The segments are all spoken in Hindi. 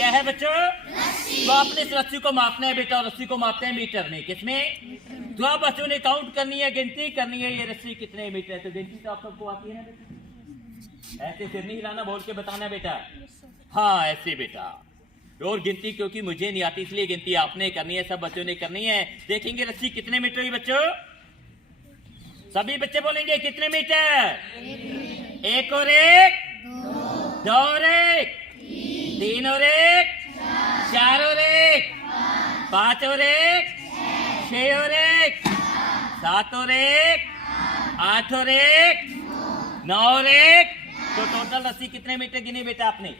क्या है बच्चों? तो आपने इस रस्सी को मापना है बेटा, और रस्सी को मापते हैं मीटर में। किसमें? तो आप बच्चों ने काउंट करनी है, गिनती करनी है, ये रस्सी कितने मीटर है। तो गिनती तो आप सबको आती है ना बेटा? ऐसे सिर नहीं हिलाना, बोल के बताना बेटा। हाँ ऐसे बेटा। और गिनती क्योंकि मुझे नहीं आती इसलिए गिनती आपने करनी है, सब बच्चों ने करनी है। देखेंगे रस्सी कितने मीटर हुई बच्चों? सभी बच्चे बोलेंगे कितने मीटर? एक और एक, दो और एक, तीन और एक, चार और एक, पांच और एक, छह और एक, सात और एक, आठ और एक, नौ और एक। तो टोटल रस्सी कितने मीटर गिनी बेटा आपने?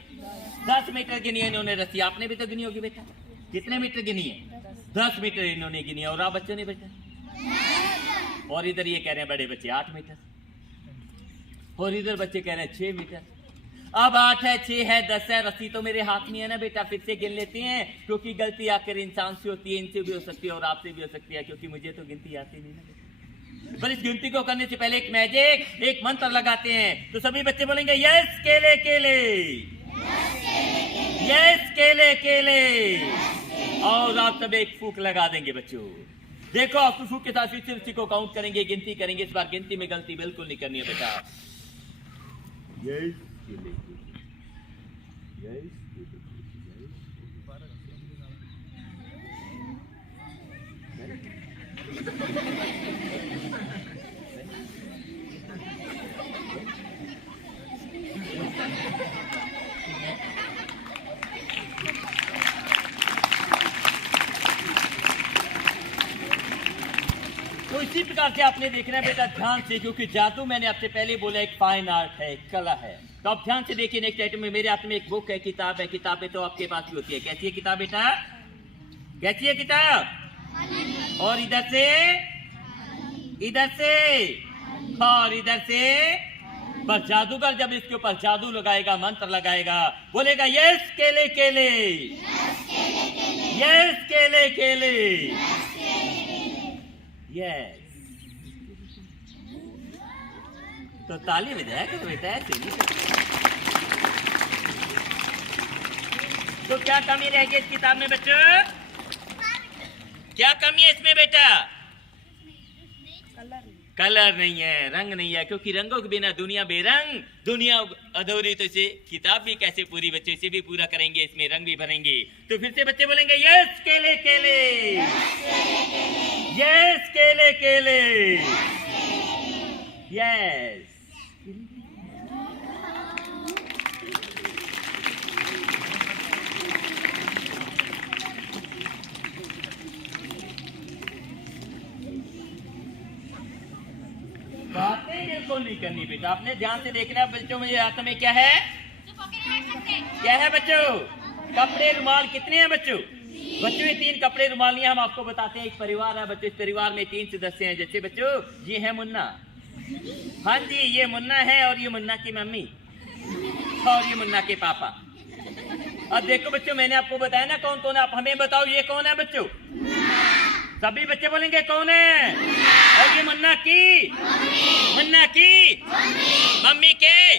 10 मीटर गिनी है इन्होंने रस्सी। आपने भी तो गिनी होगी बेटा। कितने मीटर गिनी है? 10 मीटर इन्होंने गिनी है। और आप बच्चों ने बेटा? और इधर ये कह रहे हैं बड़े बच्चे 8 मीटर, और इधर बच्चे कह रहे हैं 6 मीटर। अब 8 है, 6 है, 10 है, रस्सी तो मेरे हाथ में है ना बेटा। फिर से गिन लेते हैं, क्योंकि गलती आकर इंसान से होती है, इनसे भी हो सकती है और आपसे भी हो सकती है, क्योंकि मुझे तो गिनती आती नहीं ना बेटा। पर इस गिनती को करने से पहले एक मैजिक, एक मंत्र लगाते हैं। तो सभी बच्चे बोलेंगे यस केले केले, यस केले केले। और आप सब एक फूक लगा देंगे बच्चों। देखो आप फूक के साथ फिर से को काउंट करेंगे, गिनती करेंगे। इस बार गिनती में गलती बिल्कुल नहीं करनी है बेटा। यस केले केले, यस तो इसी प्रकार से आपने देखना है बेटा ध्यान से, क्योंकि जादू मैंने आपसे पहले बोला एक फाइन आर्ट है, एक कला है। तो आप ध्यान से देखिए। नेक्स्ट आइटम में मेरे हाथ में एक बुक है, किताब है। किताबें तो आपके पास भी होती है। कैसी है किताब बेटा? कैसी है किताब? और इधर से, इधर से, और इधर से। पर जादूगर जब इसके ऊपर जादू लगाएगा, मंत्र लगाएगा, बोलेगा यस केले केले, यस केले केले, यस। तो ताली बजाएगा तो बेटा ऐसे नहीं। तो क्या कमी रह गई इस किताब में बच्चों? क्या कमी है इसमें बेटा? कलर नहीं है, रंग नहीं है, क्योंकि रंगों के बिना दुनिया बेरंग, दुनिया अधूरी। तो इसे किताब भी कैसे पूरी बच्चे, इसे भी पूरा करेंगे, इसमें रंग भी भरेंगे। तो फिर से बच्चे बोलेंगे यस केले केले, यस केले केले, यस। बातें बिल्कुल नहीं करनी बेटा, आपने ध्यान से देखना है बच्चों। मेरे हाथ में क्या है? क्या है बच्चों? कपड़े रुमाल। कितने हैं बच्चों? बच्चों ये 3 कपड़े रुमाल हैं। हम आपको बताते हैं एक परिवार है बच्चों। इस परिवार में 3 सदस्य हैं। जैसे बच्चों ये है मुन्ना, हाँ जी ये मुन्ना है, और ये मुन्ना की मम्मी, और ये मुन्ना के पापा। अब देखो बच्चों मैंने आपको बताया ना कौन कौन है। आप हमें बताओ ये कौन है बच्चों? सभी बच्चे बोलेंगे कौन है? और ये मुन्ना की, मुन्ना की मम्मी के।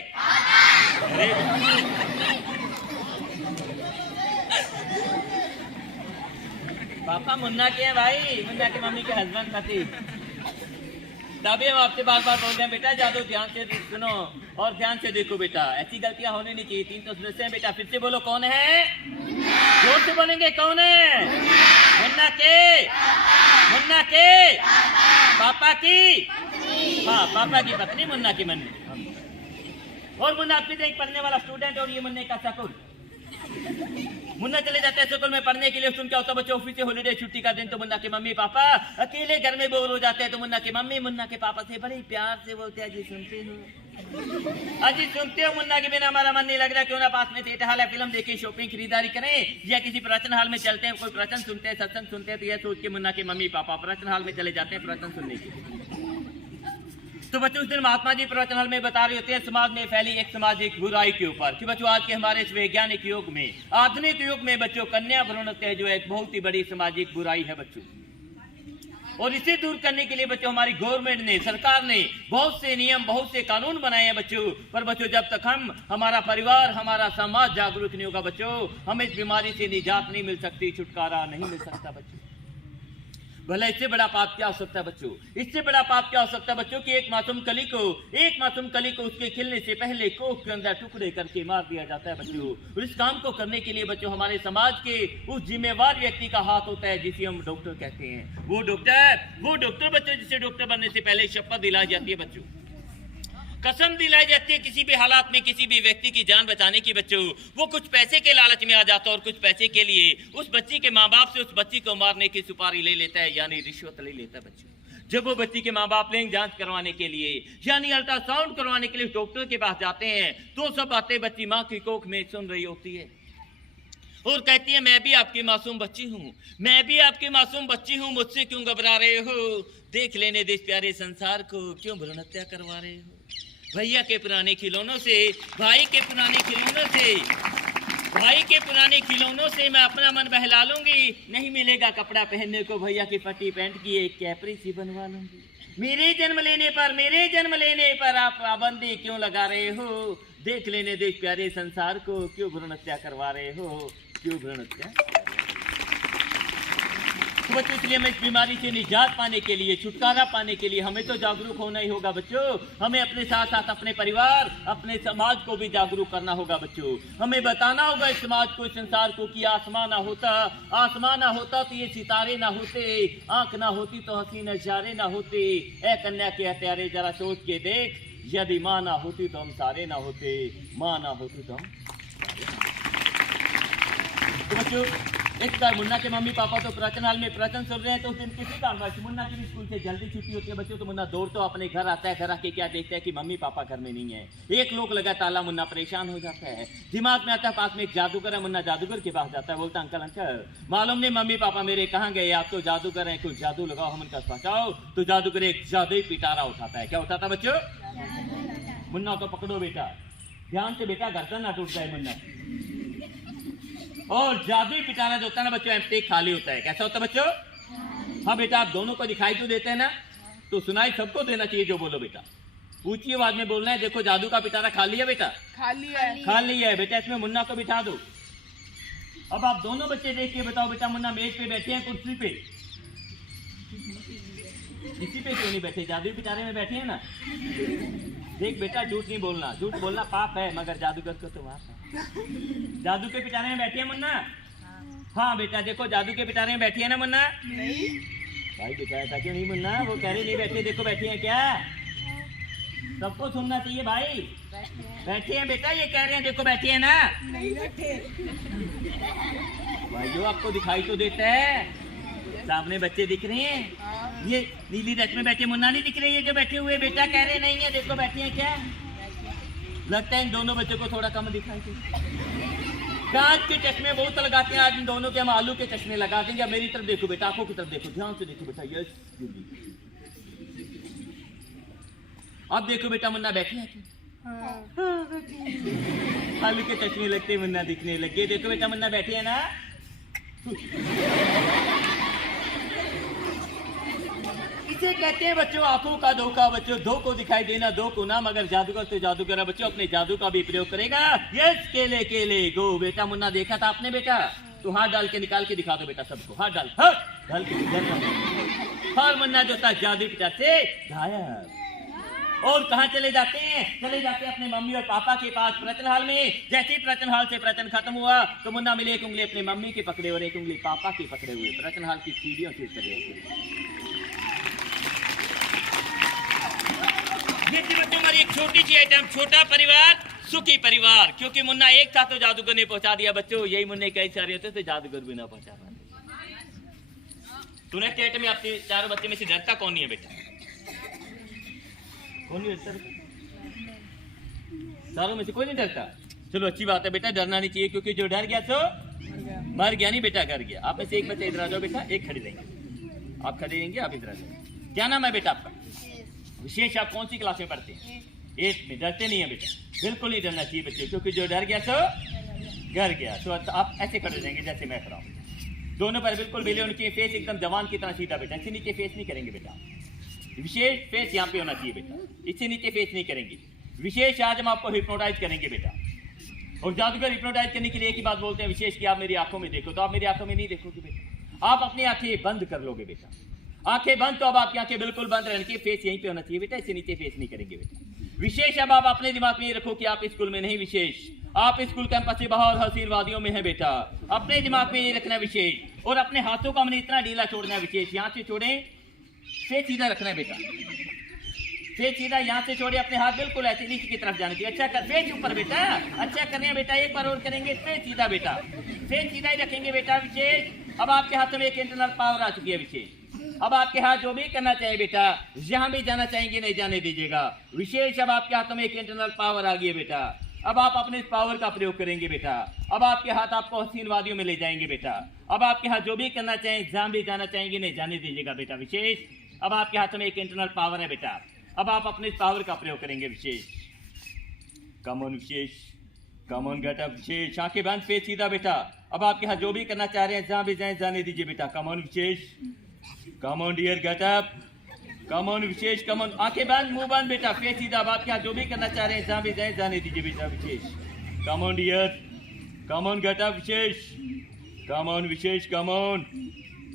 पापा मुन्ना के हैं भाई, मुन्ना के मम्मी के हस्बैंड पति। तभी हम आपसे बार बार बोल रहे हैं बेटा जादू ध्यान से सुनो और ध्यान से देखो बेटा। ऐसी गलतियां होनी नहीं चाहिए। 3 तो सदस्य हैं बेटा। फिर से बोलो कौन है? जोर से बोलेंगे कौन है? मुन्ना के, मुन्ना के पापा की, हाँ पापा की पत्नी, मुन्ना की मम्मी। और मुन्ना अपनी तरह पढ़ने वाला स्टूडेंट, और ये मुन्ने का सकूल। मुन्ना चले जाते हैं स्कूल में पढ़ने के लिए। सुन क्या होता बच्चों, ऑफिस से हॉलीडे छुट्टी का दिन, तो मुन्ना के मम्मी पापा अकेले घर में बोर हो जाते हैं। तो मुन्ना की मम्मी मुन्ना के पापा से बड़े प्यार से बोलते हैं जी सुनते हो, अजी सुनते हो, मुन्ना के बिना हमारा मन नहीं लग रहा, क्यों ना पास में थिएटर हाल है, फिल्म देखें, शॉपिंग खरीदारी करें, या किसी प्रवचन हाल में चलते हैं, कोई प्रवचन सुनते हैं, सत्संग सुनते हैं। तो यह सोच के मुन्ना के मम्मी पापा प्रवचन हाल में चले जाते हैं प्रवचन सुनने के लिए। तो बच्चों उस दिन महात्मा जी प्रवचन हल में बता रहे होते हैं समाज में फैली एक सामाजिक बुराई के ऊपर कि बच्चों आज के हमारे इस वैज्ञानिक युग में, आधुनिक युग में बच्चों कन्या भ्रूण हत्या जो एक बहुत ही बड़ी सामाजिक बुराई है बच्चों। और इसे दूर करने के लिए बच्चों हमारी गवर्नमेंट ने, सरकार ने बहुत से नियम, बहुत से कानून बनाए हैं बच्चों। पर बच्चों जब तक हमारा परिवार, हमारा समाज जागरूक नहीं होगा बच्चों, हमें इस बीमारी से निजात नहीं मिल सकती, छुटकारा नहीं मिल सकता बच्चों। भला इससे बड़ा पाप क्या हो सकता है बच्चों? इससे बड़ा पाप क्या हो सकता है बच्चों कि एक मासूम कली को उसके खिलने से पहले कोख के अंदर टुकड़े करके मार दिया जाता है बच्चों। और इस काम को करने के लिए बच्चों हमारे समाज के उस जिम्मेवार व्यक्ति का हाथ होता है जिसे हम डॉक्टर कहते हैं। वो डॉक्टर बच्चों, जिसे डॉक्टर बनने से पहले शपथ दिलाई जाती है बच्चों, कसम दिलाई जाती है किसी भी हालात में किसी भी व्यक्ति की जान बचाने की बच्चों। वो कुछ पैसे के लालच में आ जाता है और कुछ पैसे के लिए उस बच्ची के माँ बाप से उस बच्ची को मारने की सुपारी ले लेता है, यानी रिश्वत ले लेता है बच्चों। जब वो बच्ची के माँ बाप लेंगे जांच करवाने के लिए, यानी अल्ट्रासाउंड करवाने के लिए डॉक्टर के पास जाते हैं, तो सब बातें बच्ची माँ की कोख में सुन रही होती है और कहती है मैं भी आपकी मासूम बच्ची हूँ, मैं भी आपकी मासूम बच्ची हूँ, मुझसे क्यों घबरा रहे हो? देख लेने दे इस प्यारे संसार को, क्यों भ्रूण हत्या करवा रहे हो? भैया के पुराने खिलौनों से, भाई के पुराने खिलौनों से मैं अपना मन बहला लूंगी। नहीं मिलेगा कपड़ा पहनने को, भैया की फटी पैंट की एक कैपरी सी बनवा लूंगी। मेरे जन्म लेने पर आप पाबंदी क्यों लगा रहे हो? देख लेने दे प्यारे संसार को, क्यों भ्रूण हत्या करवा रहे हो? क्यों भ्रूण हत्या? तो बच्चों इसलिए हमें इस बीमारी से निजात पाने के लिए, छुटकारा पाने के लिए हमें तो जागरूक होना ही होगा बच्चों। हमें अपने साथ साथ अपने परिवार, अपने समाज को भी जागरूक करना होगा बच्चों। हमें बताना होगा इस समाज को, इस संसार को कि आसमां ना होता तो ये सितारे ना होते, आंख ना होती तो हसीन इशारे ना होते। ए कन्या के हत्यारे जरा सोच के देख, यदि माँ ना होती तो हम सारे ना होते, माँ ना होती तो हम। तो बच्चों एक बार मुन्ना के मम्मी पापा तो प्रवचन हॉल में प्रवचन सुन रहे हैं, तो उस दिन किसी कारणवश मुन्ना की भी स्कूल से जल्दी छुट्टी होती है बच्चों। तो मुन्ना दौड़ तो अपने घर आता है, घर आके क्या देखता है कि मम्मी पापा घर में नहीं है। एक लोग लगा ताला, मुन्ना परेशान हो जाता है। दिमाग में आता है पास में एक जादूगर है, मुन्ना जादूगर के पास जाता है, बोलता अंकल मालूम नहीं मम्मी पापा मेरे कहाँ गए, आप तो जादूगर हैं, कुछ जादू लगाओ, हम उनका बचाओ। तो जादूगर एक जादुई पिटारा उठाता है। क्या उठाता बच्चों? मुन्ना को पकड़ो बेटा, ध्यान से बेटा, गर्दन ना टूट जाए मुन्ना। और जादुई पिटारा जो होता है ना बच्चों, एम्प्टी खाली होता है। कैसा होता है बच्चों? हाँ बेटा, आप दोनों को दिखाई तो देते हैं ना, तो सुनाई सबको देना चाहिए जो बोलो बेटा। ऊंची आवाज में बोलना है, देखो जादू का पिटारा खाली है बेटा, खाली है बेटा, इसमें मुन्ना को बिठा दो। अब आप दोनों बच्चे देख के बताओ बेटा, मुन्ना मेज पे बैठे हैं, कुर्सी पे, इसी पे क्यों नहीं बैठे? जादुई पिटारे में बैठे हैं ना। देख बेटा, झूठ नहीं बोलना, झूठ बोलना पाप है, मगर जादूगर को तो माफ है। जादू के पिटारे में बैठी है मुन्ना? हाँ बेटा देखो, जादू के पिटारे में बैठी है ना मुन्ना? नहीं भाई बताया था क्यों नहीं मुन्ना? वो कह रही नहीं बैठी, देखो बैठी है क्या? सबको सुनना चाहिए भाई। बैठी है बेटा, ये कह रहे हैं देखो बैठी है ना। नहीं बैठे भाइयों, आपको दिखाई तो देता है, सामने बच्चे दिख रहे हैं। ये नीली ड्रेस में बैठे मुन्ना नहीं दिख रही है जो बैठे हुए? बेटा कह रहे नहीं है, देखो बैठी है क्या? लगता है इन दोनों बच्चों को थोड़ा कम दिखाई देता। कांच के चश्मे बहुत लगाते हैं, आज इन दोनों के हम आलू के चश्मे लगा देंगे। मेरी तरफ देखो बेटा, आंखों की तरफ देखो, ध्यान से देखो बेटा। यस, अब देखो बेटा, मुन्ना बैठी है आलू के चश्मे लगते मुन्ना दिखने लगे। देखो बेटा, मुन्ना बैठी है ना। इसे कहते हैं बच्चों आंखों का धोखा बच्चों। दो को दिखाई देना, दो को ना, मगर जादूगर तो जादूगर है बच्चों, अपने जादू का भी प्रयोग करेगा। यस, केले केले गो। बेटा मुन्ना देखा था आपने बेटा? तो हाथ डाल के निकाल के दिखा दो बेटा सबको, हाथ डाल, डाल के। और मुन्ना जो था जादू पिता से गायब। और कहाँ चले जाते हैं? चले जाते हैं अपने मम्मी और पापा के पास प्रवचन हॉल में। जैसे ही प्रवचन हॉल से प्रवचन खत्म हुआ तो मुन्ना मिले, एक उंगली अपने मम्मी के पकड़े और एक उंगली पापा के पकड़े हुए प्रवचन हॉल की सीढ़ियों से चले हुए। ये थी बच्चों हमारी एक छोटी सी आइटम, छोटा परिवार सुखी परिवार। क्योंकि मुन्ना एक था तो जादूगर ने पहुंचा दिया बच्चों। यही मुन्ने कई सारे होते तो जादूगर भी ना पहुंचा पाते। तो नेक्स्ट आइटम में आपके चारों बच्चे में से डरता कौन नहीं है बेटा? कौन नहीं डरता? चारों में से कोई नहीं डरता? चलो अच्छी बात है बेटा, डरना नहीं चाहिए, क्योंकि जो डर गया तो मर गया नहीं बेटा, कर गया। आप में से एक बच्चा इधर आ जाओ बेटा, एक खड़े रहेंगे, आप खड़े रहेंगे, आप इधर आ जाओ। क्या नाम है बेटा आपका? विशेष। आप कौन सी क्लास में पढ़ते हैं? 8 में। डरते नहीं है बेटा, बिल्कुल नहीं डरना चाहिए बच्चे, क्योंकि जो डर गया तो डर गया। तो आप ऐसे खड़े रहेंगे जैसे मैं खड़ा हूँ। दोनों पर बिल्कुल मिले होने चाहिए, फेस एकदम जवान की तरह सीधा बेटा, इससे नीचे फेस नहीं करेंगे बेटा, विशेष फेस यहाँ पे होना चाहिए बेटा, इससे नीचे फेस नहीं करेंगे। विशेष आज हम आपको हिप्नोटाइज करेंगे बेटा, और जादूगर हिप्नोटाइज करने के लिए एक ही बात बोलते हैं विशेष कि आप मेरी आंखों में देखो, तो आप मेरी आंखों में नहीं देखोगे बेटा, आप अपनी आंखें बंद कर लोगे बेटा, आंखें बंद, तो अब आपकी आंखें बिल्कुल बंद रहने की, फेस यहीं पे होना चाहिए बेटा, इससे नीचे फेस नहीं करेंगे बेटा। विशेष अब आप अपने दिमाग में ये रखो कि आप स्कूल में नहीं, विशेष आप स्कूल कैंपस से बाहर हसीन वादियों में है बेटा, अपने दिमाग में ये रखना विशेष, और अपने हाथों का हमने इतना ढीला छोड़ना है विशेष, यहाँ से छोड़ें, फेस सीधा रखना है बेटा, फेस सीधा यहाँ से छोड़े, अपने हाथ बिल्कुल ऐसे नीचे की तरफ जाने चाहिए। अच्छा कर, फेस ऊपर बेटा, अच्छा करने हैं बेटा, एक बार और करेंगे, फेस सीधा बेटा, फेस सीधा ही रखेंगे बेटा विशेष। अब आपके हाथ में एक इंटरनल पावर आ चुकी है विशेष, अब आपके हाथ जो भी करना चाहिए बेटा, जहां भी जाना चाहेंगे नहीं जाने दीजिएगा विशेष। अब आपके हाथों में एक इंटरनल पावर आ गई है बेटा, अब आप अपने इस पावर का प्रयोग करेंगे बेटा, अब आपके हाथ आपको हसीन वादियों में ले जाएंगे बेटा, अब आपके हाथ जो भी करना चाहें, जहां भी जाना चाहेंगे नहीं जाने दीजिएगा बेटा विशेष। अब आपके हाथों में एक इंटरनल पावर है बेटा, अब आप अपने इस पावर का प्रयोग करेंगे विशेष। Come on Vishesh, come on get up विशेष, आंखें बंद, फेस सीधा बेटा, अब आपके हाथ जो भी करना चाह रहे हैं, जहां भी जाएं जाने दीजिए बेटा। Come on Vishesh, come on dear get up, come on Vishesh, come on, आंखें बंद, मुंह बंद बेटा, फेस सीधा, अब आपके हाथ जो भी करना चाह रहे हैं, जहां भी जाएं जाने दीजिए बेटा Vishesh. Come on dear, come on get up Vishesh, come on Vishesh, come on,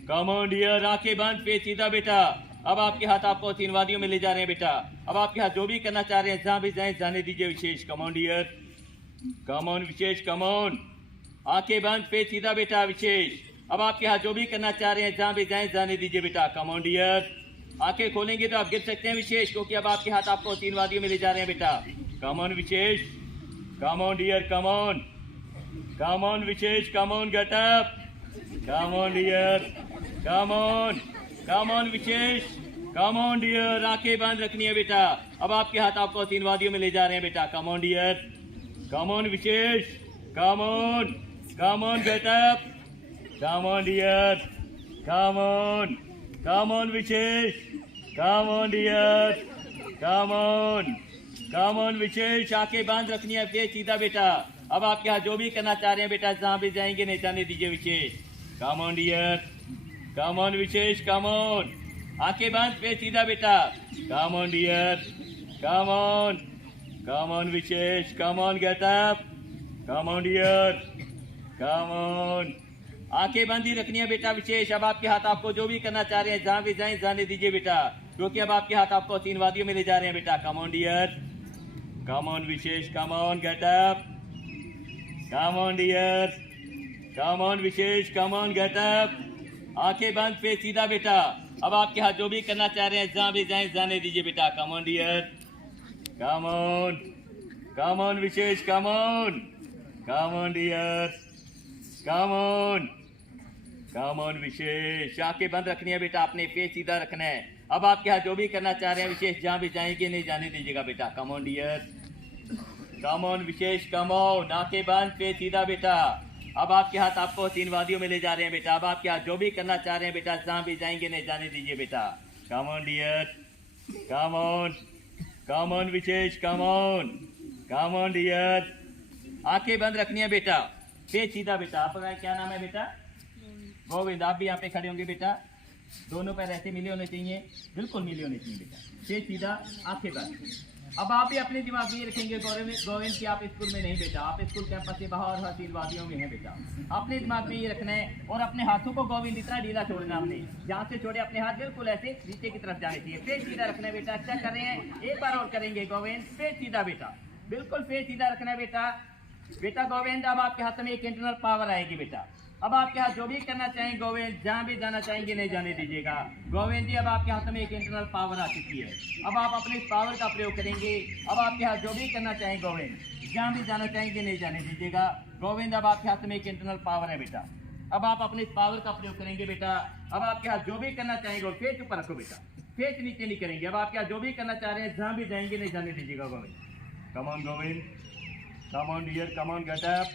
come on dear, आंखें बंद, फेस सीधा बेटा, अब आपके हाथ आपको तीन वादियों में ले जा रहे हैं बेटा, अब आपके हाथ जो भी करना चाह रहे हैं, जहां भी जाएं जाने दीजिए Vishesh. Come on dear, come on Vishesh, come on, आंखें बंद, फेस सीधा बेटा विशेष, अब आपके हाथ जो भी करना चाह रहे हैं, जहां भी जाएं जाने दीजिए बेटा। कमोन डियर, आंखें खोलेंगे तो आप गिर सकते हैं विशेष, क्योंकि अब आपके हाथ आपको तीन वादियों में ले जा रहे हैं बेटा। Come on Vishesh, come on dear, come on, come on Vishesh, come on get up, come on dear, come on, come on Vishesh, come on dear, आंखें बंद रखनी है बेटा, अब आपके हाथ आपको तीन वादियों में ले जा रहे हैं बेटा। Come on dear, come on Vishesh, come on, come on get up, come on dear, come on, come on Vishesh, come on dear, come on, come on Vishesh, आंखें बंद रखनी है, फेस सीधा बेटा, अब आपके हाथ जो भी करना चाह रहे हैं बेटा, जहां भी जाएंगे नहीं जाने दीजिए Vishesh. Come on dear, come on Vishesh, come on, आंखें बंद, फेस सीधा बेटा। Come on dear, come on, come on Vishesh, come on get up, come on dear, come on, आंखें बंद ही रखनी है बेटा विशेष, अब आपके हाथ आपको जो भी करना चाह रहे हैं, जहां भी जाएं जाने दीजिए बेटा, क्योंकि अब आपके हाथ आपको तीन वादियों में ले जा रहे हैं बेटा। Come on dear, come on Vishesh, come on get up, come on dear, come on Vishesh, come on get up, आंखें बंद, फेस सीधा बेटा, अब आपके हाथ जो भी करना चाह रहे हैं, जहां भी जाएं जाने दीजिए बेटा। Come on dear, come on, come on Vishesh, come on, come on dear, come on, come on Vishesh, आंखें बंद रखनी है बेटा, अपने फेस सीधा रखना है, अब आपके हाथ जो भी करना चाह रहे हैं विशेष, जहां भी जाएंगे नहीं जाने दीजिएगा बेटा। Come on dear, come on Vishesh, come on, आंखें बंद, फेस सीधा बेटा, अब आपके हाथ आपको तीन वादियों में ले जा रहे हैं बेटा, अब आपके हाथ जो भी करना चाह रहे हैं बेटा, जहां भी जाएंगे नहीं जाने दीजिए बेटा। Come on dear, come on, come on Vishesh, come on, come on dear, आंखें बंद रखनी है बेटा, फेस सीधा बेटा। आपका क्या नाम है बेटा? गोविंद। आप भी यहाँ पे खड़े होंगे बेटा, दोनों पैर ऐसे मिले होने चाहिए, बिल्कुल मिले होने चाहिए बेटा, फेस सीधा, आंखें बंद। अब आप भी अपने दिमाग में ये रखेंगे गोविंद कि आप स्कूल में नहीं बेटा, आप स्कूल कैंपस से बाहर हसीन वादियों में हैं बेटा, अपने दिमाग में ये रखना है, और अपने हाथों को गोविंद इतना ढीला छोड़ना हमने, जहाँ से छोड़े अपने हाथ बिल्कुल ऐसे नीचे की तरफ जाने चाहिए, फेस सीधा रखना है बेटा। अच्छा कर रहे हैं, एक बार और करेंगे गोविंद, फेस सीधा बेटा, बिल्कुल फेस सीधा रखना है बेटा। बेटा गोविंद, अब आपके हाथ में एक इंटरनल पावर आएगी बेटा, अब आपके हाथ जो भी करना चाहेंगे गोविंद, जहां भी जाना चाहेंगे नहीं जाने दीजिएगा। गोविंद जी, अब आपके हाथ में एक इंटरनल पावर आ चुकी है, अब आप अपने पावर का प्रयोग करेंगे, अब आपके हाथ जो भी करना चाहेंगे गोविंद, जहां भी जाना चाहेंगे नहीं जाने दीजिएगा। गोविंद, अब आपके हाथ में एक इंटरनल पावर है बेटा, अब आप अपने पावर का प्रयोग करेंगे बेटा, अब आपके हाथ जो भी करना चाहेंगे, फेस ऊपर रखो बेटा, फेस नीचे नहीं करेंगे, अब आपके हाथ जो भी करना चाह रहे हैं, जहां भी जाएंगे नहीं जाने दीजिएगा Govind. Come on Govind, come on dear, come on get up,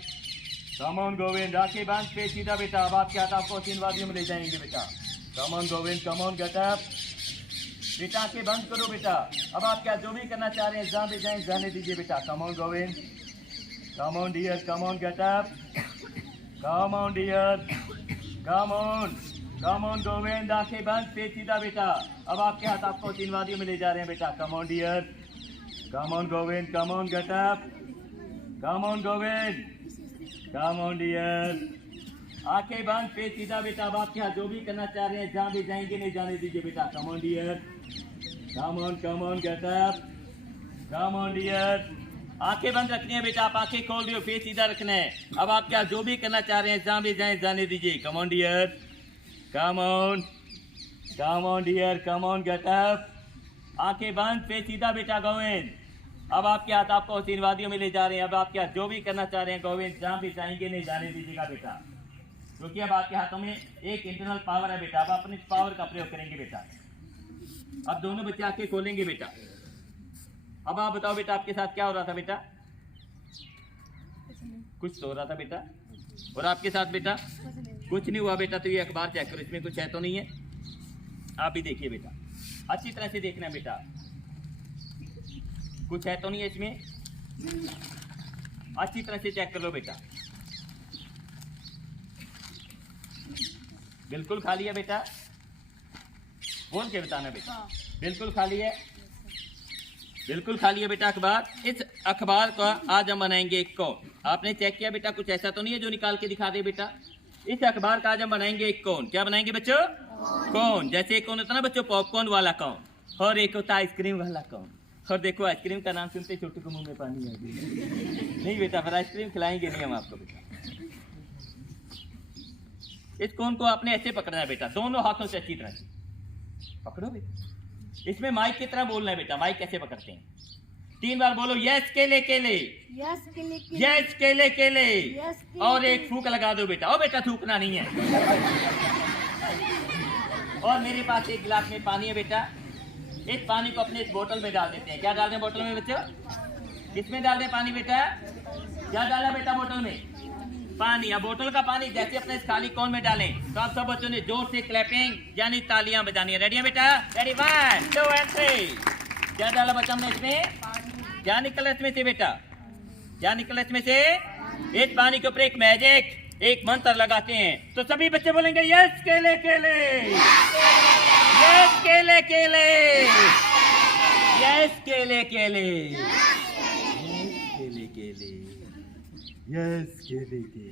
come on Govind, आंखें बंद, फेस सीधा बेटा, अब आपके हाथ आपको तीन वादियों में ले जाएंगे बेटा। Come on Govind, come on get up, बेटा आंखें बंद करो बेटा, अब आप क्या जो भी करना चाह रहे हैं, जहां भी जाएं जाने दीजिए बेटा। Come on Govind, come on dear, come on get up, come on dear, come on Govind, आंखें बंद, पेट सीधा बेटा। अब आपके हाथ आपको 3 वादियों में ले जा रहे हैं बेटा। Come on dear, come on Govind, come on get up, come on Govind, come on dear. आंखें बंद, पेट सीधा बेटा। अब आपके हाथ जो भी करना चाह रहे हैं, जहाँ भी जाएंगे नहीं जाने दीजिए बेटा। Come on dear, come on get up, come on dear. आंखें बंद रखनी है बेटा, आप आंखें खोल रहे हो, फेस सीधा रखना है। अब आप क्या जो भी करना चाह रहे हैं, जहाँ भी जाएं जाने दीजिए। Come on dear, come on dear, come on get up. आंखें बंद, फेस सीधा बेटा गोविंद। अब आपके हाथ आपको 3 वादियों में ले जा रहे हैं। अब आप क्या जो भी करना चाह रहे हैं गोविंद, जहाँ भी जाएंगे नहीं जाने दीजिएगा बेटा, क्योंकि अब आपके हाथों में एक इंटरनल पावर है बेटा। अब अपने पावर का प्रयोग करेंगे बेटा। अब दोनों बच्चे आंखें खोलेंगे बेटा। अब आप बताओ बेटा, आपके साथ क्या हो रहा था बेटा? कुछ तो हो रहा था बेटा। और आपके साथ बेटा कुछ नहीं हुआ बेटा। तो ये अखबार चेक करो, इसमें कुछ है तो नहीं है? आप भी देखिए बेटा, अच्छी तरह से देखना है बेटा, कुछ है तो नहीं है इसमें? अच्छी तरह से चेक कर लो बेटा। बिल्कुल खाली है बेटा, बोल के बताना बेटा। बिल्कुल खाली है, बिल्कुल खाली है बेटा अखबार। इस अखबार का आज हम बनाएंगे एक कौन। आपने चेक किया बेटा, कुछ ऐसा तो नहीं है जो निकाल के दिखा दे बेटा? इस अखबार का आज हम बनाएंगे एक कौन। क्या बनाएंगे बच्चों? कौन। जैसे एक कौन होता ना बच्चों, पॉपकॉर्न वाला कौन, और एक होता आइसक्रीम वाला कौन। और देखो आइसक्रीम का नाम सुनते छोटू के मुंह में पानी आ गया। नहीं बेटा, फिर आइसक्रीम खिलाएंगे नहीं हम आपको बेटा। इस कौन को आपने ऐसे पकड़ना है बेटा, दोनों हाथों से अच्छी तरह से पकड़ो बेटा। इसमें माइक की तरह बोलना है बेटा। माइक कैसे पकड़ते हैं? 3 बार बोलो, यस केले केले, यस केले यस केले केले, यस केले, और एक फूक लगा दो बेटा। ओ बेटा थूकना नहीं है। और मेरे पास एक गिलास में पानी है बेटा। इस पानी को अपने इस बोतल में डाल देते हैं। क्या डाल दें बोतल में बच्चों? किसमें डाल दें पानी बेटा? क्या डाला बेटा बोतल में? पानी। अब बोतल का पानी जैसे अपने इस खाली कौन में डालें, तो आप सब बच्चों ने जोर से क्लैपिंग यानी तालियां बजानी है। रेडी है बेटा? Ready, 1 2 and 3। क्या डाला बच्चा हमने इसमें? क्या निकला इसमें से बेटा? क्या निकला इसमें से? इस पानी के ऊपर एक मैजिक, एक मंत्र लगाते हैं। तो सभी बच्चे बोलेंगे यस केले केले, यस केले केले, यस केले केले, केले केले, यस केले केले।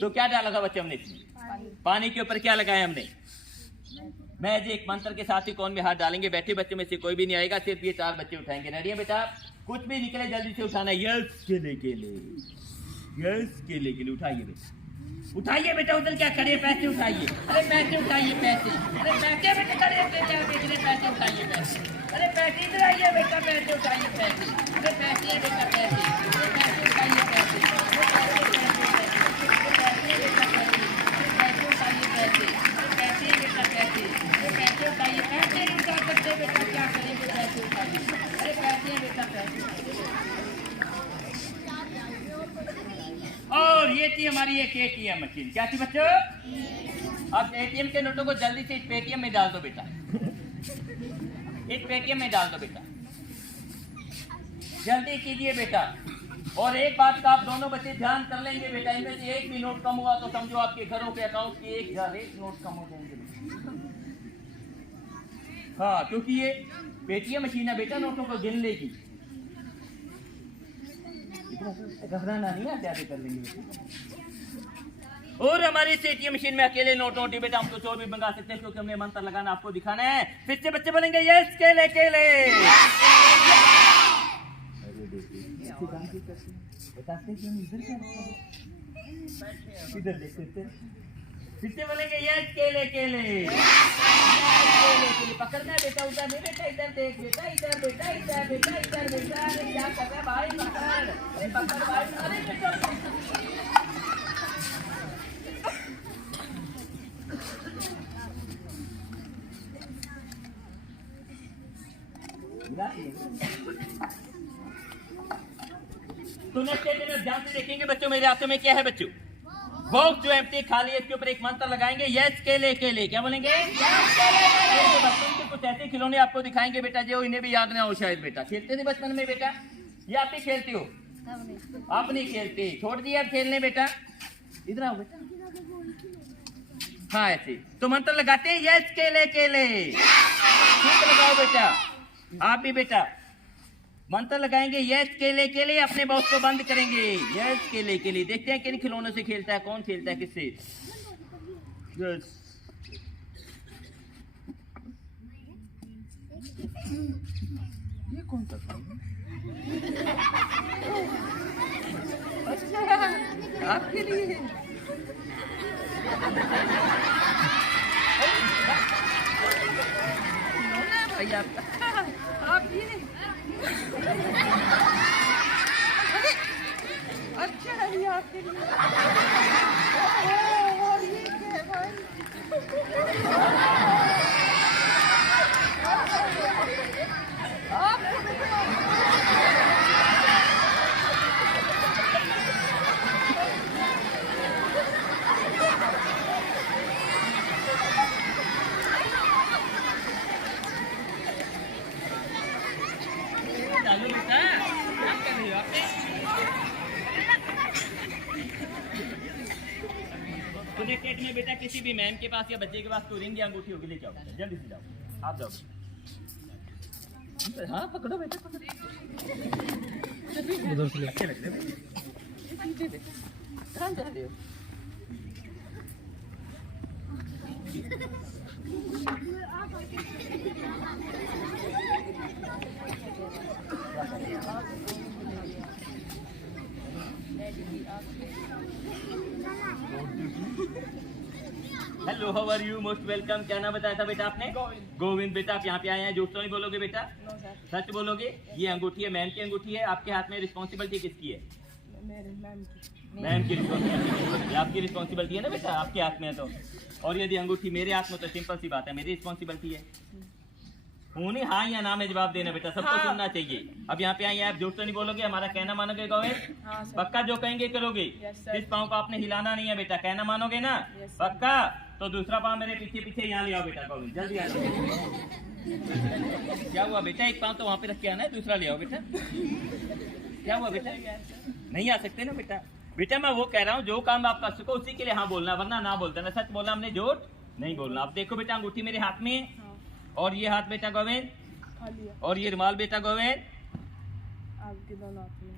तो क्या डाला था बच्चे हमने? पानी के ऊपर क्या लगाया हमने? मैजिक मंत्र के साथ ही कौन में हाथ डालेंगे। बैठे बच्चों में से कोई भी नहीं आएगा, सिर्फ ये 4 बच्चे उठाएंगे। रेडी है बेटा? कुछ भी निकले जल्दी से उठाना है। यस केले केले, यस केले केले। उठाइए बेटा, उठाइए बेटा। उधर क्या खड़े, पैसे उठाइए। अरे पैसे उठाइए, पैसे। अरे पैसे बेटा खड़े क्या बेच रहे? पैसे उठाइए, पैसे। अरे पैसे इधर आइए बेटा, पैसे उठाइए, पैसे। अरे पैसे है बेटा, पैसे। अरे पैसे उठाइए, पैसे। पैसे बेटा, पैसे। पैसे उठाइए, पैसे। पैसे बेटा, पैसे। पैसे उठाइए, पैसे नहीं उठा सकते बेटा, क्या करेंगे? पैसे उठाइए। अरे पैसे बेटा, पैसे। और ये थी हमारी एक एटीएम मशीन। क्या थी बच्चों? अब एटीएम के नोटों को जल्दी से इस पेटीएम में डाल दो बेटा। इस पेटीएम में डाल दो बेटा, जल्दी कीजिए बेटा। और एक बात का आप दोनों बच्चे ध्यान कर लेंगे बेटा, इनमें से एक भी नोट कम हुआ तो समझो आपके घरों के अकाउंट की एक नोट कम हो जाएंगे। हाँ, क्योंकि ये पेटीएम मशीन है बेटा, नोटों को गिन लेगी। घबराना नहीं है, तैयारी कर लेंगे। और हमारी एटीएम मशीन में अकेले नोट नोटी बेटा, हम कुछ और भी मंगा सकते हैं, क्योंकि हमने मंत्र लगाना आपको दिखाना है। फिर से बच्चे बोलेंगे यस केले केले। इधर देखते, फिर से बोलेंगे यस केले केले, पकड़ना है बेटा। उधर नहीं बेटा, इधर देख बेटा, इधर बेटा, इधर बेटा, इधर बेटा। अरे क्या कर रहा है भाई? पकड़, अरे पकड़ भाई। अरे बेटा तो नेक्स्ट ध्यान से देखेंगे बच्चों, मेरे हाथों में क्या है बच्चों? बॉक्स जो एम्प्टी खाली है, इसके ऊपर एक मंत्र लगाएंगे, यस केले केले। क्या बोलेंगे? बचपन के कुछ ऐसे खिलौने आपको दिखाएंगे बेटा जो इन्हें भी याद ना हो शायद बेटा। खेलते थे बचपन में बेटा? ये आप भी खेलती हो? आप नहीं खेलते, छोड़ दिए आप खेलने बेटा। इधर आओ बेटा, हाँ ऐसे तो मंत्र लगाते हैं यस केले केले। ठीक लगाओ बेटा, आप भी बेटा मंत्र लगाएंगे यस केले केले, अपने बॉक्स को बंद करेंगे। यस केले केले, देखते हैं किन खिलौनों से खेलता है, कौन खेलता है किससे। यस ये कौन सा अच्छा आपके लिए भैया आप ये अच्छा है आपके लिए। और ये क्या है भाई? चालू बेटा क्या कर रही हो आपने? कनेक्टेड में बेटा किसी भी मैम के पास या बच्चे के पास तो रिंग या अंगूठी होगी, ले जाओ जल्दी से जाओ, आप जाओ। हाँ पकड़ो बेटा पकड़ो, उधर से अच्छे लगते हैं। कहाँ जा रहे हो? Hello how are you, most welcome. क्या नाम बताया था बेटा आपने? गोविंद बेटा आप यहाँ पे आए हैं, झूठ तो नहीं बोलोगे बेटा? सच बोलोगे? ये अंगूठी है मैम की अंगूठी है, आपके हाथ में रिस्पॉन्सिबिलिटी किसकी है? मैम की रिस्पॉन्सिबिलिटी, आपकी रिस्पॉन्सिबिलिटी है ना बेटा, आपके हाथ में है तो। और यदि अंगूठी मेरे हाथ में तो सिंपल सी बात है मेरी रिस्पॉन्सिबिलिटी है। उन्हें हाँ या ना में जवाब देना बेटा, सबको हाँ। सुनना चाहिए। अब यहाँ पे आइए, आप झूठ तो नहीं बोलोगे, हमारा कहना मानोगे गोविंद? हाँ, पक्का जो कहेंगे करोगे? इस पाँव को आपने हिलाना नहीं है बेटा, कहना मानोगे ना? पक्का? तो दूसरा पाँव मेरे पीछे पीछे यहाँ ले आओ बेटा गोविंद, जल्दी आ जाओ। क्या हुआ बेटा, एक पाँव तो वहाँ पे रख के आना है, दूसरा ले आओ बेटा। क्या हुआ बेटा, नहीं आ सकते ना बेटा? बेटा मैं वो कह रहा हूँ जो काम आप कर सको उसी के लिए हाँ बोलना, वरना ना बोलते ना। सच बोलना हमने, झूठ नहीं बोलना। अब देखो बेटा अंगूठी मेरे हाथ में और ये हाथ बेटा गोविंद, और ये रुमाल बेटा गोविंद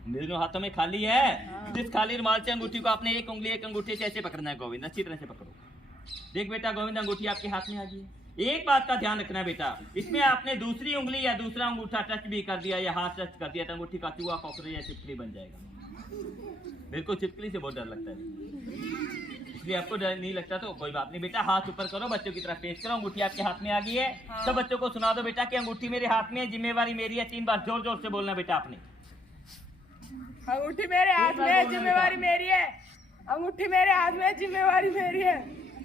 दोनों हाथों में खाली है। जिस खाली रुमाल से अंगूठी को आपने एक उंगली एक अंगूठी से ऐसे पकड़ना है गोविंद, अच्छी तरह से पकड़ो। देख बेटा गोविंद अंगूठी आपके हाथ में आ गई है। एक बात का ध्यान रखना बेटा, इसमें आपने दूसरी उंगली या दूसरा अंगूठा टच भी कर दिया या हाथ टच कर दिया तो अंगूठी का चूहा कॉकरोच या छिपकली बन जाएगा। बिल्कुल छिपकली से बहुत डर लगता है, इसलिए आपको डर नहीं लगता तो कोई बात नहीं बेटा। हाथ ऊपर करो, बच्चों की तरफ फेस करो, अंगूठी आपके हाथ में आ गई है। हाँ। सब बच्चों को सुना दो बेटा कि अंगूठी मेरे हाथ में है, जिम्मेवारी मेरी है। 3 बार जोर जोर से बोलना बेटा आपने। अंगूठी मेरे हाथ में, जिम्मेवारी मेरी है। अंगूठी मेरे हाथ में, जिम्मेवारी मेरी है।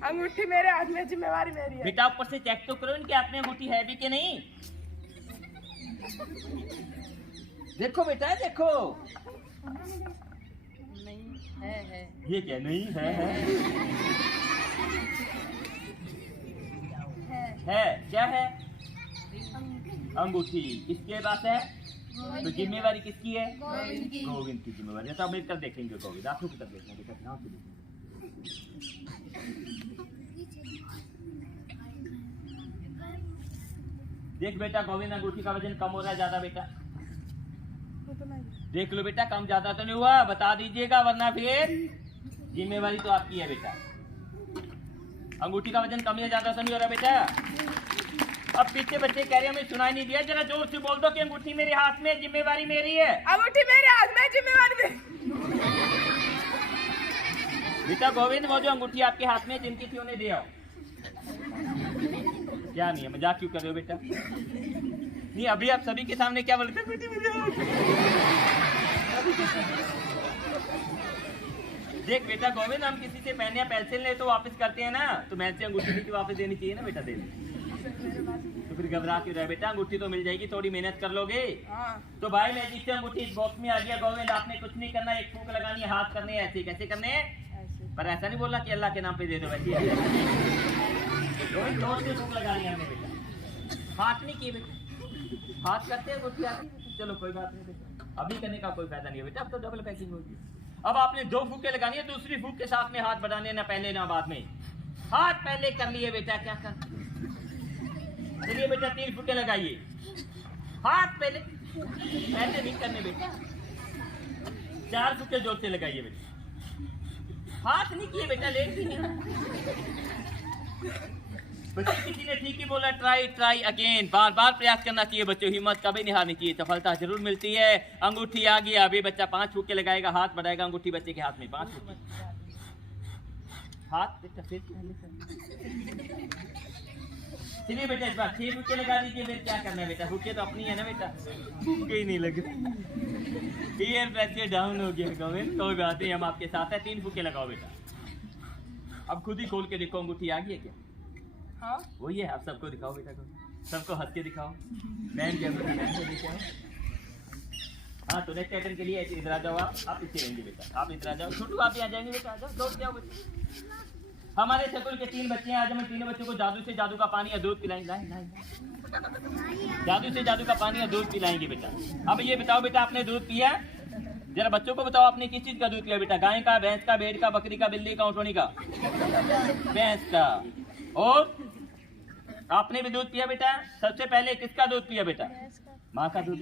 अंगूठी मेरे हाथ में, जिम्मेवारी मेरी है। बेटा ऊपर से चेक तो करो इनके हाथ में अंगूठी है भी कि नहीं। देखो बेटा देखो, नहीं है। ये क्या नहीं है? है क्या है? अंगूठी किसके पास है? तो जिम्मेवारी किसकी है? गोविंद की जिम्मेवारी। तो मिलकर देखेंगे गोविंद, आंखों की तरफ देखेंगे, ध्यान से देखेंगे। देख बेटा गोविंद अंगूठी का वजन कम हो रहा है ज्यादा बेटा? देख लो बेटा, कम ज्यादा तो नहीं हुआ, बता दीजिएगा वरना फिर जिम्मेवारी तो आपकी है बेटा। अंगूठी का वजन कम या ज्यादा तो नहीं हो रहा बेटा? अब पीछे बच्चे कह रहे हैं हमें सुनाई नहीं दिया, जरा जोर से बोल दो कि अंगूठी मेरे हाथ में, जिम्मेवारी मेरी है। अंगूठी मेरे हाथ में, जिम्मेवारी मेरी। बेटा गोविंद वो जो अंगूठी आपके हाथ में जिनकी थी उन्हें दे आओ। क्या नहीं है, मजाक क्यों कर रहे हो बेटा? नहीं अभी आप सभी के सामने क्या बोलते हैं? देख बेटा गोविंद, हम किसी से पेन या पेंसिल ले तो वापस करते हैं ना, तो मैन से अंगूठी भी वापस देनी चाहिए ना बेटा। दे तो फिर घबरा क्यों रहा है बेटा? अंगूठी तो मिल जाएगी, थोड़ी मेहनत कर लोगे। तो भाई मैं जिससे अंगूठी इस बॉक्स में आ गया गोविंद, आपने कुछ नहीं करना, एक फूंक लगानी है, हाथ करने हैं ऐसे। कैसे करने हैं? पर ऐसा नहीं बोलना कि अल्लाह के नाम पे दे दो, वैसे जोर से फूंक लगानी है हमने बेटा, हाथ नहीं किए बेटा। हाथ करते हैं अंगूठी आती है, चलो कोई बात नहीं बेटा, अभी करने का कोई फायदा नहीं है बेटा, अब तो डबल पैकिंग होगी। अब आपने 2 फूके लगानी है, दूसरी फूक के साथ में हाथ बढ़ाने, ना पहले ना बाद में। हाथ पहले कर लिए बेटा, क्या कर, चलिए बेटा 3 फूके लगाइए। हाथ पहले नहीं करने बेटा, 4 फूके जोर से लगाइए बेटा। हाथ नहीं किए बेटा, लेट भी नहीं। बच्चे किसी ने ठीक ही बोला, ट्राई ट्राई अगेन, बार बार प्रयास करना चाहिए बच्चों, हिम्मत कभी नहीं हारनी चाहिए, सफलता जरूर मिलती है। अंगूठी आ गई, अभी बच्चा 5 फूके लगाएगा, हाथ बढ़ाएगा, अंगूठी बच्चे के हाथ में 5 फूके। हाथ बेटा फिर चलिए बेटा इस बार 6 फूके लगा दीजिए। फिर क्या करना है बेटा, फूके तो अपनी है ना बेटा, फूके ही नहीं लगे, एयर प्रेशर डाउन हो गया। कोई बात नहीं, हम आपके साथ है। 3 फूके लगाओ बेटा। अब खुद ही खोल के देखो, अंगूठी आ गई है क्या? हाँ वही है, आप सबको दिखाओ बेटा को, सबको हंस के दिखाओ। मैम क्या दिखाओ। हाँ तो नेक्स्ट पैटर्न के लिए ऐसे इधर आ जाओ, आप पीछे रहेंगे बेटा, आप इधर आ जाओ। छोटू आप यहाँ जाएंगे बेटा, आ जाओ, दौड़ जाओ बेटा। हमारे स्कूल के 3 बच्चे हैं, आज हम तीनों बच्चों को जादू से जादू का पानी या दूध पिलाएंगे। जादू से जादू का पानी या दूध पिलाएंगे बेटा। अब ये बताओ बेटा, आपने दूध पिया? जरा बच्चों को बताओ, आपने किस चीज का दूध पिया बेटा? गाय का, भैंस का, भेड़ का, बकरी का, बिल्ली का, ऊँटनी का? भैंस का। और आपने भी दूध पिया बेटा? सबसे पहले किसका दूध पिया बेटा? माँ का दूध।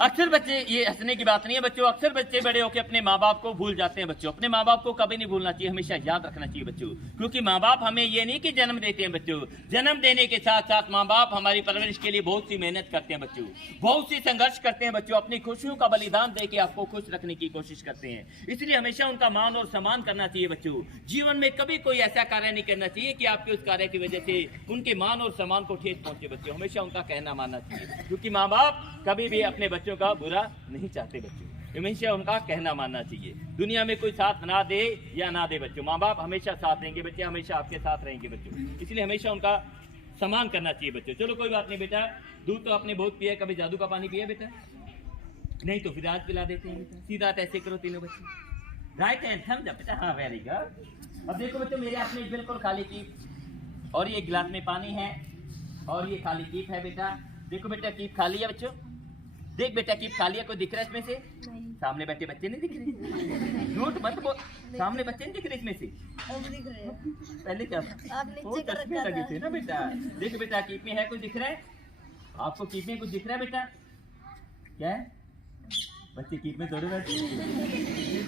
अक्सर बच्चे, ये हंसने की बात नहीं है बच्चों, अक्सर बच्चे बड़े होकर अपने माँ बाप को भूल जाते हैं बच्चों। अपने माँ बाप को कभी नहीं भूलना चाहिए, हमेशा याद रखना चाहिए बच्चों, क्योंकि माँ बाप हमें ये नहीं कि जन्म देते हैं बच्चों, जन्म देने के साथ साथ माँ बाप हमारी परवरिश के लिए बहुत सी मेहनत करते हैं बच्चों, बहुत सी संघर्ष करते हैं बच्चों, अपनी खुशियों का बलिदान दे के आपको खुश रखने की कोशिश करते हैं। इसलिए हमेशा उनका मान और सम्मान करना चाहिए बच्चों। जीवन में कभी कोई ऐसा कार्य नहीं करना चाहिए कि आपके उस कार्य की वजह से उनके मान और सम्मान को ठेस पहुंचे बच्चों। हमेशा उनका कहना मानना चाहिए, क्योंकि माँ बाप कभी भी अपने बच्चों का बुरा नहीं चाहते बच्चों, हमेशा उनका कहना मानना चाहिए। दुनिया में कोई साथ ना दे या ना दे बच्चों, माँ बाप हमेशा साथ देंगे बच्चे, हमेशा आपके साथ रहेंगे बच्चों, इसलिए हमेशा उनका सम्मान करना चाहिए बच्चों। चलो कोई बात नहीं बेटा, दूध तो आपने बहुत पिया, कभी जादू का पानी पिया बेटा? नहीं तो फिर आज पिला देते हैं बेटा। सीधा ऐसे करो तीनों बच्चे, राइट हैंड थम्स अप बेटा, हाँ वेरी गुड। अब देखो बच्चों, मेरे हाथ में बिल्कुल खाली कीप और ये गिलास में पानी है और ये खाली कीप है बेटा। देखो बेटा कीप खाली है बच्चों, देख बेटा कीप खाली है, कोई दिख रहा है इसमें से? नहीं। सामने बैठे बच्चे नहीं दिख रहे, झूठ मत बोल, सामने बच्चे नहीं दिख रहे इसमें से? दिख रहे हैं। पहले क्या था? वो चश्मे लगे थे ना बेटा। देख बेटा कीप में है, कोई दिख रहा है आपको? कीप में कुछ दिख रहा है बेटा? क्या है बच्चे कीप में थोड़े बैठे,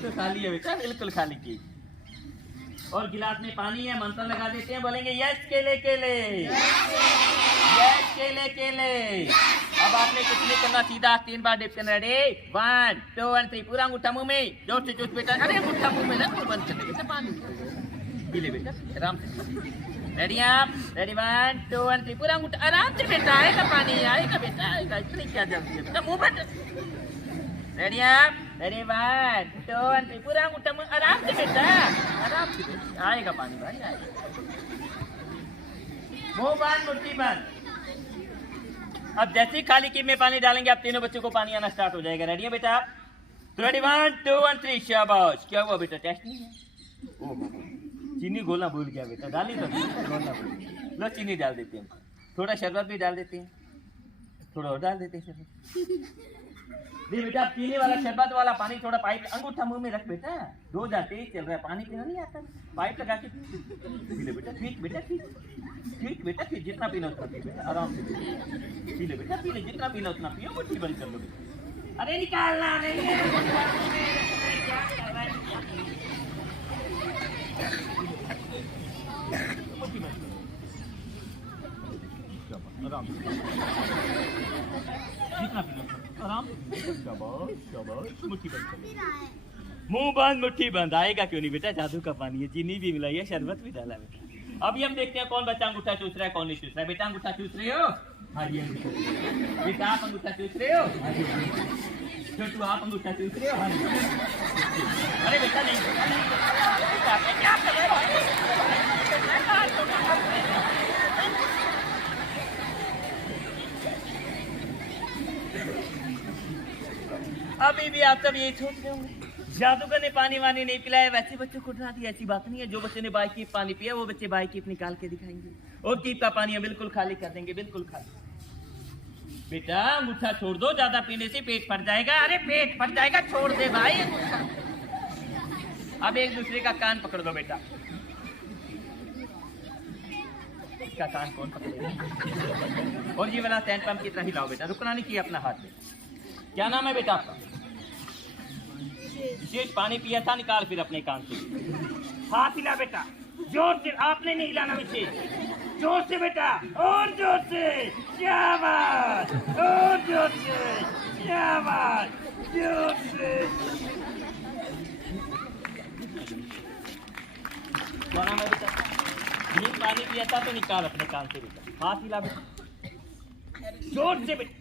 तो खाली है बेटा, बिल्कुल खाली कीप। और गिलास में पानी है, मंत्र लगा देते हैं, बोलेंगे यस केले केले, यस केले केले। अब आपने कुछ नहीं करना, सीधा 3 बार डिप करना। रेडी 1 2 1 3, पूरा अंगूठा मुंह में, जोर से चूस बेटा। अरे अंगूठा मुंह में ना, बंद कर दे बेटा, पानी पी ले बेटा आराम से। रेडी आप, रेडी 1 2 1 3, पूरा अंगूठा आराम से बेटा, आएगा पानी, आएगा बेटा, आएगा, इतनी क्या जल्दी है बेटा, मुंह बंद। रेडी आप, रेडी 1 2 1 3, पूरा अंगूठा मुंह, आराम से बेटा, आराम से बेटा, आएगा पानी भाई, आएगा। मुंह बंद, मुट्ठी बंद। अब जैसे ही खाली कीप में पानी डालेंगे, आप तीनों बच्चों को पानी आना स्टार्ट हो जाएगा। रेडी है बेटा? तो रेडी 1 2 1 3, शाबाश। क्या हुआ बेटा, टेस्ट नहीं है? ओहो, चीनी घोलना भूल गया बेटा, डाली तो घोलना भूल गया। लो चीनी डाल देते हैं, थोड़ा शरबत भी डाल देते हैं, थोड़ा और डाल देते हैं शरबत। नहीं बेटा, पीने वाला शरबत वाला पानी थोड़ा पाइप, अंगूठा मुंह में रख बेटा, 2000 तेज चल रहा है, पानी पीना नहीं आता, पाइप लगा के पी ले बेटा, ठीक बेटा, ठीक बेटा, ठीक, जितना पीना उतना पी बेटा, आराम से पी ले बेटा, पी ले, जितना पीना उतना पियो, मुट्ठी बंद कर लो बेटा। अरे निकालना नहीं है, मुट्ठी बंद आराम से, जितना पीना आराम से, शाबाश शाबाश, मुट्ठी बंद कर लो। मुंह बंद मुट्ठी बंद, आएगा क्यों नहीं बेटा, जादू का पानी है, चीनी भी मिलाई है, शरबत भी डाला बेटा। अभी हम देखते हैं कौन बच्चा अंगूठा चूस रहा है, कौन नहीं चूस रहा है। बेटा अंगूठा चूस रहे हो? हाँ जी अंगूठा। बेटा आप अंगूठा चूस रहे हो? हाँ जी। छोटू आप अंगूठा चूस रहे हो? हाँ जी। अरे बेटा नहीं, क्या कर रहे हो? अभी भी आप सब यही सोच रहे होंगे, जादूगर ने पानी वानी नहीं पिलाया, वैसे बच्चों को डरा दिया। ऐसी बात नहीं है, जो बच्चे ने बाई कीप पानी पिया वो बच्चे बाई कीप निकाल के दिखाएंगे और कीप का पानी बिल्कुल खाली कर देंगे, बिल्कुल खाली। बेटा अंगूठा छोड़ दो, ज्यादा पीने से पेट फट जाएगा। अरे पेट फट जाएगा, छोड़ दे भाई अंगूठा। अब एक दूसरे का कान पकड़ दो बेटा। इसका कान कौन पकड़ेगा? और ये वाला सैंड पंप की तरह हिलाओ बेटा, रुकना नहीं किया अपना हाथ में। क्या नाम है बेटा आपका? विशेष। पानी पिया था, निकाल फिर अपने कान से। हाथ हिला बेटा, जोर से। आपने नहीं हिलाना विशेष, जोर से बेटा, और जोर से। क्या बात, और जोर से। क्या बात, जोर से। क्या नाम है बेटा? भीम। पानी पिया था तो निकाल अपने कान से बेटा। हाथ हिला बेटा, जोर से बेटा।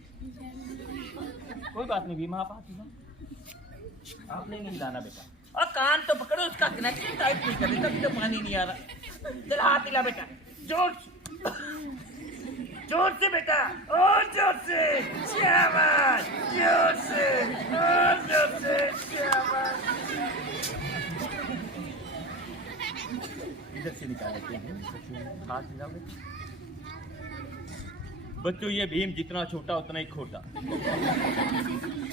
कोई बात नहीं भीम, आप हाथ हिला। आपने नहीं हिलाना बेटा। और कान तो पकड़ो, उसका कनेक्शन टाइट नहीं कर, तभी तो पानी नहीं आ रहा। चल हाथ हिला बेटा, जोर जोर से बेटा, और जोर से। शाबाश, जोर से, और जोर से। शाबाश। इधर से निकाल लेते हैं, हाथ हिलाओ बेटा। बच्चों ये भीम जितना छोटा उतना ही खोटा।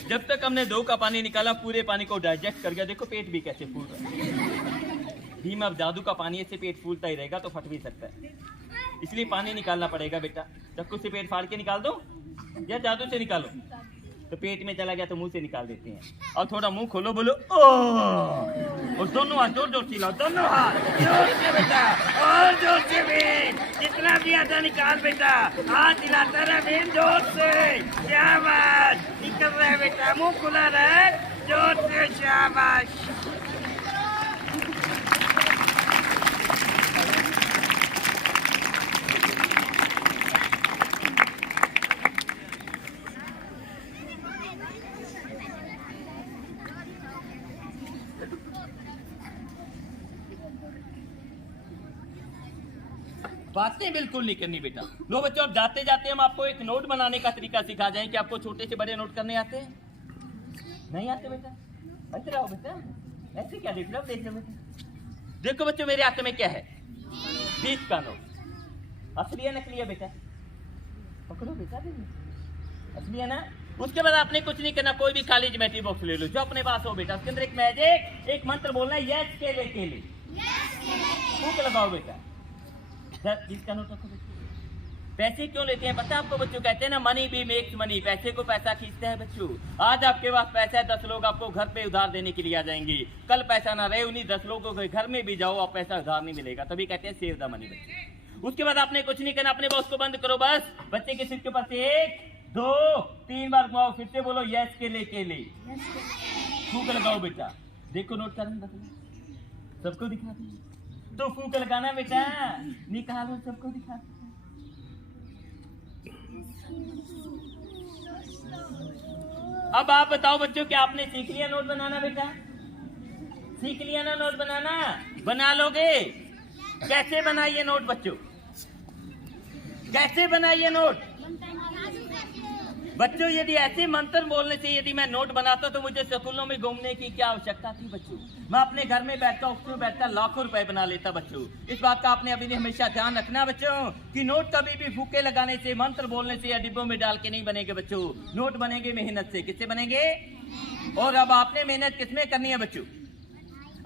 जब तक हमने 2 का पानी निकाला, पूरे पानी को डाइजेस्ट कर गया। देखो पेट भी कैसे फूल रहा है। भीम अब जादू का पानी, ऐसे पेट फूलता ही रहेगा तो फट भी सकता है, इसलिए पानी निकालना पड़ेगा बेटा। चक्कू से पेट फाड़ के निकाल दो या जादू से निकालो। तो पेट में चला गया तो मुंह से निकाल देते हैं। और थोड़ा मुंह खोलो, बोलो ओ। और दोनों हाथ जोर जोर से हिलाओ, दोनों हाथ जोर से बेटा, और जोर से भीम। जितना भी आता निकाल बेटा, हाथ हिलाता रहा भीम, जोर से। शाबाश, निकल रहा है बेटा, मुंह खुला रहा है, जोर से। शाबाश। बातें बिल्कुल नहीं करनी बेटा। लो बच्चों, अब जाते जाते हम आपको एक नोट बनाने का तरीका सिखा जाएं कि आपको छोटे से बड़े नोट करने आते हैं? नहीं आते बेटा? ऐसे रहो बेटा, ऐसे क्या देख रहे हो? देख लो बेटा। देखो बच्चों, मेरे हाथ में क्या है? 20 का नोट। असली है नकली है बेटा? पकड़ो बेटा, असली है ना? उसके बाद आपने कुछ नहीं करना, कोई भी खाली ज्योमेट्री बॉक्स ले लो जो अपने पास हो बेटा। उसके अंदर एक मैजिक, एक मंत्र बोलना है, यस के लिए। फूंक लगाओ बेटा। 20 का नोट रखो। पैसे क्यों लेते हैं पता है आपको बच्चों? कहते हैं ना, मनी भी मेक्स मनी, पैसे को पैसा खींचता है बच्चों। आज आपके पास पैसा है, 10 लोग आपको घर पे उधार देने के लिए आ जाएंगे। कल पैसा ना रहे, उन्हीं 10 लोगों के घर में भी जाओ, आप पैसा उधार नहीं मिलेगा। तभी कहते हैं सेव द मनी बच्चे। उसके बाद आपने कुछ नहीं करना, अपने बॉस को बंद करो बस। बच्चे के सिर के ऊपर से 1 2 3 बार घुमाओ, फिर से बोलो यस के लिए। फूंक लगाओ बेटा। देखो नोट कर सबको दिखा दो। तो फूंक लगाना बेटा, निकालो, सबको दिखा। अब आप बताओ बच्चों, क्या आपने सीख लिया नोट बनाना बेटा? सीख लिया ना नोट बनाना? बना लोगे? कैसे बनाइए नोट बच्चों? कैसे बनाइए नोट बच्चों? यदि ऐसे मंत्र बोलने से यदि मैं नोट बनाता तो मुझे स्कूलों में घूमने की क्या आवश्यकता थी बच्चों? मैं अपने घर में बैठता, ऑफिस में बैठता, लाखों रुपए बना लेता बच्चों। इस बात का आपने अभी हमेशा ध्यान रखना बच्चों कि नोट कभी भी फूके लगाने से, मंत्र बोलने से या डिब्बों में डाल के नहीं बनेंगे बच्चों। नोट बनेंगे मेहनत से। किससे बनेंगे? और अब आपने मेहनत किसमें करनी है बच्चों?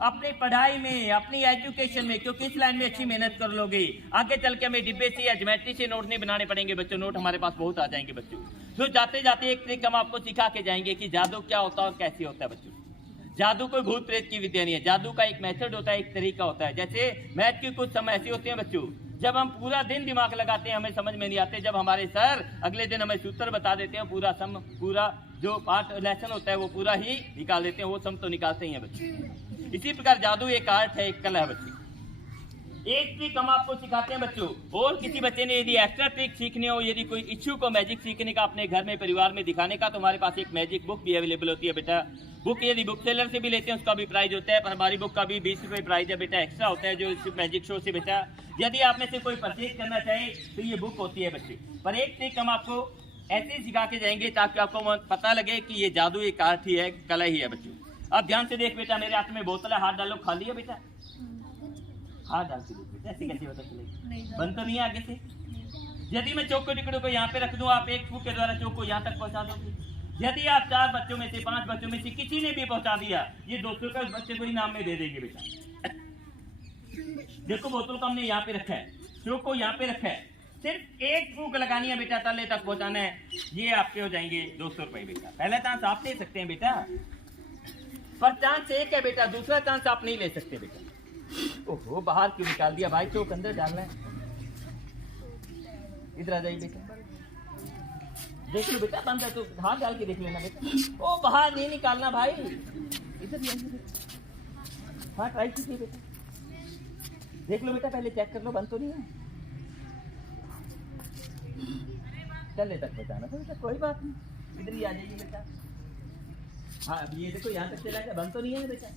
अपनी पढ़ाई में, अपनी एजुकेशन में, क्योंकि इस लाइन में अच्छी मेहनत कर लोगे, आगे चल के हमें डिब्बे से या ज्योमेट्री से नोट नहीं बनाने पड़ेंगे बच्चों। नोट हमारे पास बहुत आ जाएंगे बच्चों। तो जाते जाते एक ट्रिक हम आपको सिखा के जाएंगे कि जादू क्या होता है और कैसे होता है बच्चों। जादू कोई भूत प्रेत की विद्या नहीं है। जादू का एक मेथड होता है, एक तरीका होता है। जैसे मैथ की कुछ समय ऐसी होती है बच्चों, जब हम पूरा दिन दिमाग लगाते हैं हमें समझ में नहीं आते। जब हमारे सर अगले दिन हमें सूत्र बता देते हैं, पूरा जो पार्ट लेसन होता है वो पूरा ही निकाल देते हैं। वो सम तो निकालते ही हैं बच्चे। इसी प्रकार जादू एक आर्ट है, एक कला है बच्चे। एक ट्रिक हम आपको सिखाते हैं बच्चों। और किसी बच्चे ने यदि एक्स्ट्रा ट्रिक सीखनी हो, यदि कोई इच्छुक हो मैजिक सीखने का, अपने घर में परिवार में दिखाने का, तो हमारे पास एक मैजिक बुक भी अवेलेबल होती है बेटा। बुक यदि बुक सेलर से भी लेते हैं उसका भी प्राइस होता है, पर हमारी बुक का भी 20 रुपये प्राइस है बेटा, एक्स्ट्रा होता है जो इस मैजिक शो से बेटा। यदि आप में से कोई परचेज करना चाहे तो ये बुक होती है बच्चे। पर एक ट्रिक हम आपको ऐसे ही सिखा के जाएंगे ताकि आपको पता लगे कि ये जादू एक आर्ट ही है, कला ही है बच्चों। अब ध्यान से देख बेटा, मेरे हाथ में बोतल है, हाथ डालो, खाली है बेटा, हाथ डाल के देख बेटा, ऐसे कैसे पता चलेगा? बंद तो नहीं है आगे से? यदि मैं चौक के टुकड़े को यहाँ पे रख दूं, आप एक फूक के द्वारा चौक को यहाँ तक पहुंचा दोगे। यदि आप 4 बच्चों में से 5 बच्चों में से किसी ने भी पहुंचा दिया, ये 200 का उस बच्चे को इनाम में दे देंगे बेटा। देखो बोतल को हमने यहाँ पे रखा है, चौक को यहाँ पे रखा है, सिर्फ एक फूक लगानी है बेटा, तले तक पहुंचाना है, ये आपके हो जाएंगे 200 रुपए बेटा। पहला चांस आप ले सकते हैं बेटा, पर चांस एक है बेटा, दूसरा चांस आप नहीं ले सकते बेटा। ओहो बाहर क्यों निकाल दिया भाई, चौक अंदर डालना है। इधर आ जाइए बेटा, देख लो बेटा बंद है तो हाथ डाल के देख लेना बेटा। ओ बाहर नहीं निकालना भाई, इधर हाँ ट्राई कीजिए बेटा, देख लो बेटा, पहले चेक कर लो बंद तो नहीं है। चले तक बचाना तो बेटा, कोई बात नहीं, इधर ही आ जाइए बेटा। हाँ अब ये देखो यहाँ तक चला गया, बंद तो नहीं है बेटा।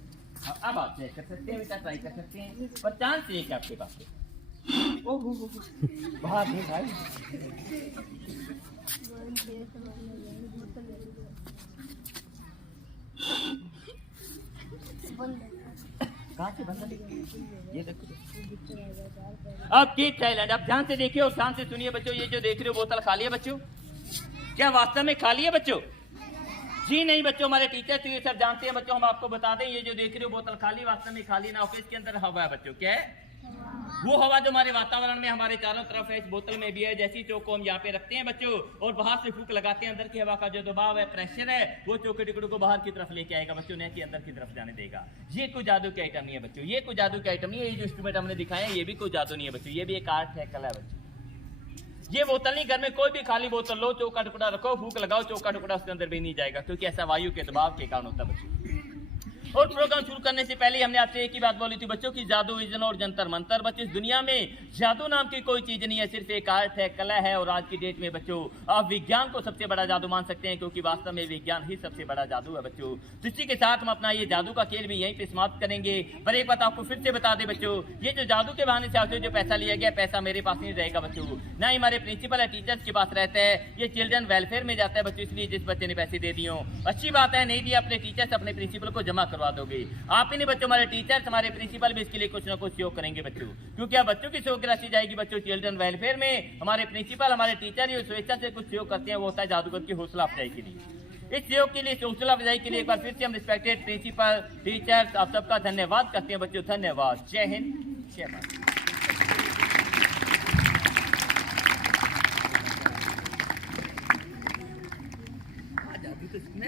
हाँ, अब आप चेक कर सकते हैं बेटा, ट्राई कर सकते हैं, पर चांस एक है आपके पास। ओहो बाहर नहीं भाई, कहाँ से बंद है? ये देखो अब कीप साइलेंट, अब ध्यान से देखिए और ध्यान से सुनिए बच्चों। ये जो देख रहे हो बोतल खाली है बच्चों, क्या वास्तव में खाली है बच्चों? जी नहीं बच्चों, हमारे टीचर तो ये सब जानते हैं बच्चों। हम आपको बता दें, ये जो देख रहे हो बोतल खाली, वास्तव में खाली ना होकर इसके अंदर हवा है बच्चों। क्या है वो हवा जो हमारे वातावरण में हमारे चारों तरफ है, इस बोतल में भी है। जैसी चौक को हम यहाँ पे रखते हैं बच्चों और बाहर से फूक लगाते हैं, अंदर की हवा का जो दबाव है, प्रेशर है, वो चौक के टुकड़ों को बाहर की तरफ लेके आएगा बच्चों, न कि अंदर की तरफ जाने देगा। ये कोई जादू की आइटम नहीं है बच्चों, ये कोई जादू की आइटम नहीं है। ये जो इंस्ट्रूमेंट हमने दिखाया है, ये भी कोई जादू नहीं है बच्चों, ये भी एक आर्ट है, कला है बच्चों। ये बोतल नहीं, घर में कोई भी खाली बोतल लो, चौक का टुकड़ा रखो, फूक लगाओ, चौक का टुकड़ा उसके अंदर भी नहीं जाएगा, क्योंकि ऐसा वायु के दबाव के कारण होता है बच्चों। और प्रोग्राम शुरू करने से पहले हमने आपसे एक ही बात बोली थी बच्चों की जादू विजन और जंतर मंतर। बच्चों इस दुनिया में जादू नाम की कोई चीज नहीं है, सिर्फ एक आर्ट है, कला है। और आज की डेट में बच्चों आप विज्ञान को सबसे बड़ा जादू मान सकते हैं, क्योंकि वास्तव में विज्ञान ही सबसे बड़ा जादू है बच्चों। तो इसी के साथ हम अपना ये जादू का खेल भी यहीं पे समाप्त करेंगे। पर एक बात आपको फिर से बता दें बच्चों, ये जो जादू के बहाने से आपसे जो पैसा लिया गया, पैसा मेरे पास नहीं रहेगा बच्चों, ना ही हमारे प्रिंसिपल है टीचर्स के पास रहता है, ये चिल्ड्रन वेलफेयर में जाता है बच्चों। इसलिए जिस बच्चे ने पैसे दे दिए हो, अच्छी बात है, नहीं दिया अपने टीचर्स अपने प्रिंसिपल को जमा करवा दोगे। आप ही नहीं बच्चों, हमारे टीचर्स हमारे प्रिंसिपल भी इसके लिए कुछ ना कुछ सहयोग करेंगे बच्चों, क्योंकि अब बच्चों की सहयोग की राशि जाएगी बच्चों चिल्ड्रन वेलफेयर में। हमारे प्रिंसिपल हमारे टीचर ये स्वेच्छा से कुछ सहयोग करते हैं, वो होता है जादूगर की हौसला अफजाई के लिए। इस सहयोग के लिए, हौसला अफजाई के लिए एक बार फिर से हम रिस्पेक्टेड प्रिंसिपल टीचर्स आप सबका धन्यवाद करते हैं बच्चों। धन्यवाद। जय हिंद, जय भारत।